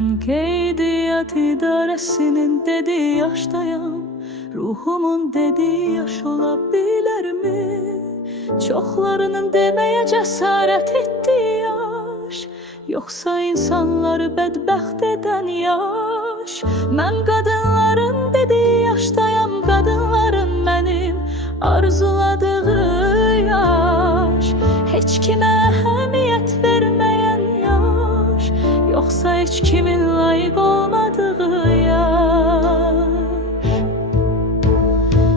Ben qeydiyyat idarəsinin dediği yaşdayam. Ruhumun dediği yaş ola bilərmi? Çoxlarının deməyə cəsarət etdiyi yaş, yoxsa insanları bədbəxt edən yaş? Mən qadınların dediği yaşdayam, qadınların mənim arzuladığı yaş. Heç kimə əhəmiyyət verməyən yaş, yoxsa heç kimin layiq olmadığı yaş.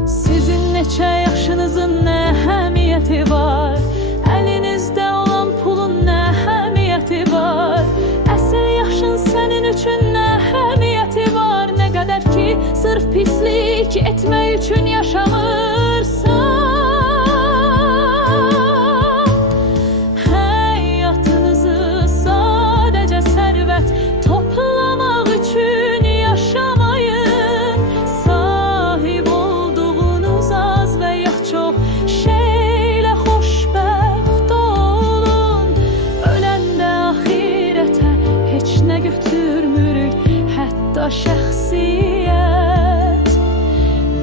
Sizin neçə yaşınızın nə əhəmiyyəti var? Əlinizdə olan pulun nə əhəmiyyəti var? Əsl yaşın sənin üçün nə əhəmiyyəti var? Nə qədər ki sırf pislik etmək üçün yaşamırsan. Həyatınızı sadəcə sərvət toplamaq üçün yaşamayın. Sahib olduğunuz az və ya çox şeylə xoşbəxt olun. Öləndə axirətə heç nə götürmürük, hətta şəxsiyyət.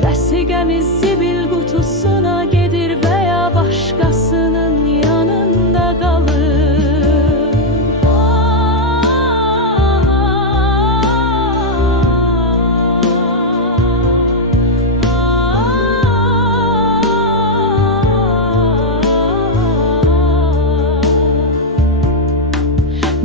Vəsiqəmiz zibil qutusuna gedir və ya başqasının yanında qalır.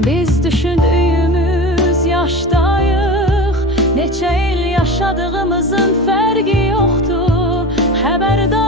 Biz düşündüyümüz yaşdayıq, neçə il yaşadığımızın fərqi yoxdur. Xəbərdar